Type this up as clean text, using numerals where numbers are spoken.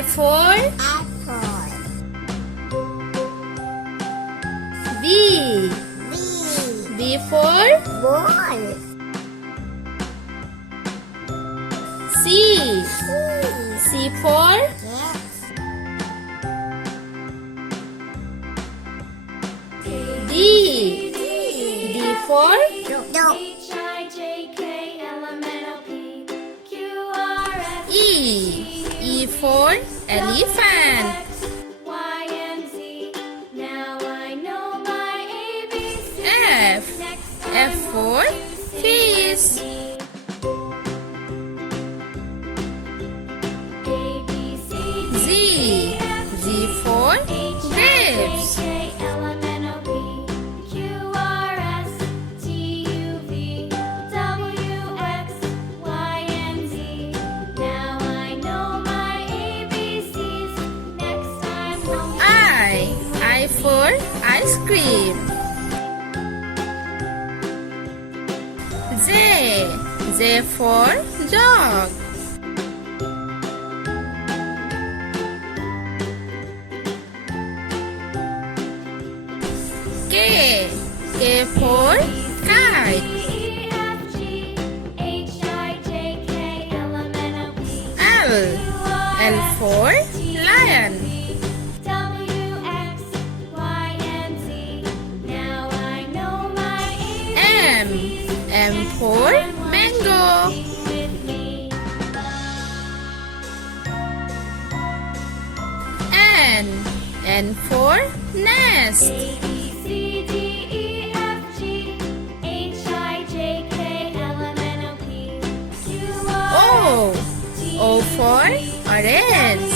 A for apple. B. B. B for Ball. C. C. C for Yes. D. D for No. E. E for elephant. F. F for fish. Z. Z for grapes. I for ice cream. J. J for dog. K. K for kite. L. L for lion. M. M for mango. N. N for nest. O. O for orange.